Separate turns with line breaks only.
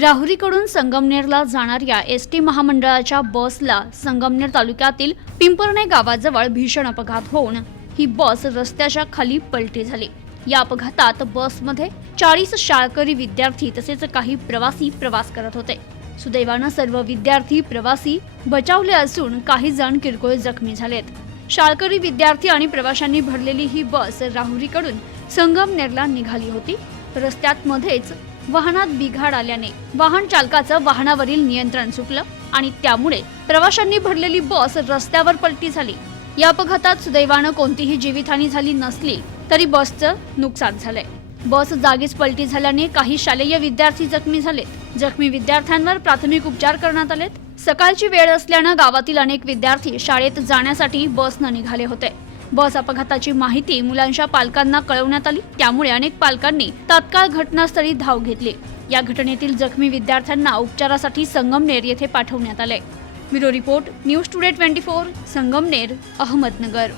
राहुरीकडून संगमनेरला जाणाऱ्या S T महामंडळाच्या बसला संगमनेर तालुक्यातील पिंपरणे गावाजवळ भीषण अपघात होऊन ही बस रस्त्याच्या खाली पलटी झाली. या अपघातात बसमध्ये चाळीस शाळकरी विद्यार्थी तसेच काही प्रवासी प्रवास करत होते. सुदैवानं सर्व विद्यार्थी प्रवासी बचावले असून काही जण किरकोळ जखमी झालेत. शाळकरी विद्यार्थी आणि प्रवाशांनी भरलेली ही बस राहुरीकडून संगमनेरला निघाली होती. रस्त्यात मध्येच वाहनात बिघाड आल्याने वाहन चालकाचं वाहनावरील नियंत्रण सुटलं आणि त्यामुळे प्रवाशांनी भरलेली बस रस्त्यावर पलटी झाली. या अपघातात सुदैवानं कोणतीही जीवितहानी झाली नसली तरी बसचं नुकसान झालंय. बस जागीच पलटी झाल्याने काही शालेय विद्यार्थी जखमी झालेत. जखमी विद्यार्थ्यांवर प्राथमिक उपचार करण्यात आलेत. सकाळची वेळ असल्यानं गावातील अनेक विद्यार्थी शाळेत जाण्यासाठी बसनं निघाले होते. बस अपघाताची माहिती मुलांच्या पालकांना कळवण्यात आली. त्यामुळे अनेक पालकांनी तात्काळ घटनास्थळी धाव घेतली. या घटनेतील जखमी विद्यार्थ्यांना उपचारासाठी संगमनेर येथे पाठवण्यात आले bureau report news today twenty four Sangamner Ahmednagar.